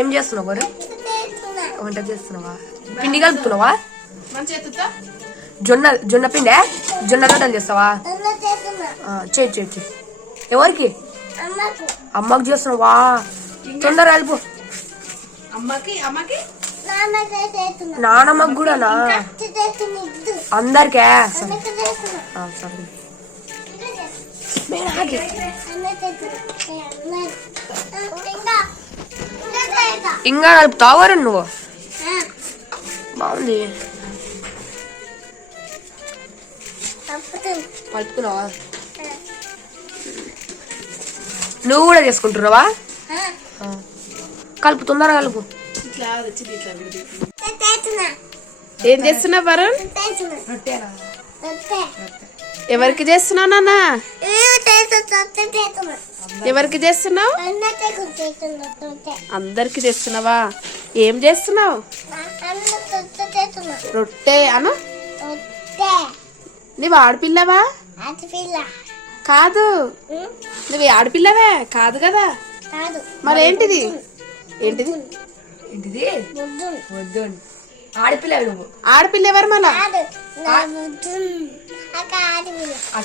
ఏం చేస్తున్నావు వరుణ్? వంట చేస్తున్నావా? పిండి కలుపుతున్నావా? జొన్న పిండే జొన్న గడ్డలు చేస్తావా? చేయి. ఎవరికి? అమ్మకి చేస్తున్నావా? తొందర కలుపు. నానమ్మకి కూడానా? అందరికే సరే. ఇంకా కలుపుతావు వరుణ్ నువ్వు? బాగుంది. కలుపుతున్నావా? నువ్వు కూడా చేసుకుంటున్నావా? కలుపు, తొందరగా కలుపు. ఏం చేస్తున్నావు వరుణ్? ఎవరికి చేస్తున్నావు నాన్న? ఎవరికి చేస్తున్నావు? అందరికి చేస్తున్నావా? ఏం చేస్తున్నావు? రొట్టె అను. నువ్వు ఆడపిల్లవా? కాదు. నువ్వు ఆడపిల్లవే కాదు కదా. మరేంటిది? ఏంటిది? ఆడపిల్ల. నువ్వు ఆడపిల్ల ఎవరు మళ్ళా?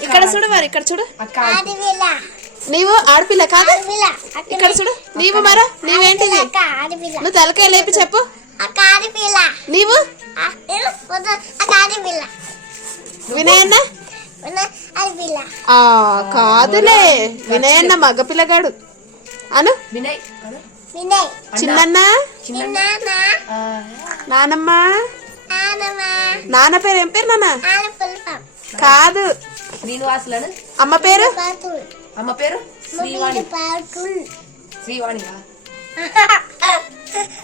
ఇక్కడ చూడు మరి, ఇక్కడ చూడు. నీవు ఆడపిల్ల కాదు. ఇక్కడ చూడు. నీవు మరా నీవేంటిది? నువ్వు తలకాయ లేపి చెప్పు. నీవు వినయన్న? కాదులే, వినయన్న మగ పిల్లగాడు అను. వినయ్. చిన్నన్న. నానమ్మ. నాన్న పేరు ఏం పేరు నాన్న? కాదు. శ్రీనివాసులను. అమ్మ పేరు? అమ్మ పేరు శ్రీవాణి.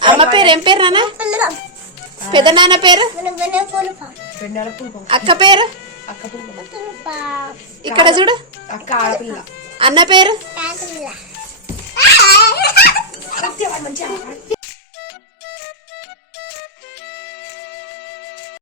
అమ్మ పేరు ఏం పేరు నాన్న? పెద్ద నాన్న పేరు? అక్క పేరు? ఇక్కడ చూడు. అక్క ఆడపిల్ల. అన్న పేరు?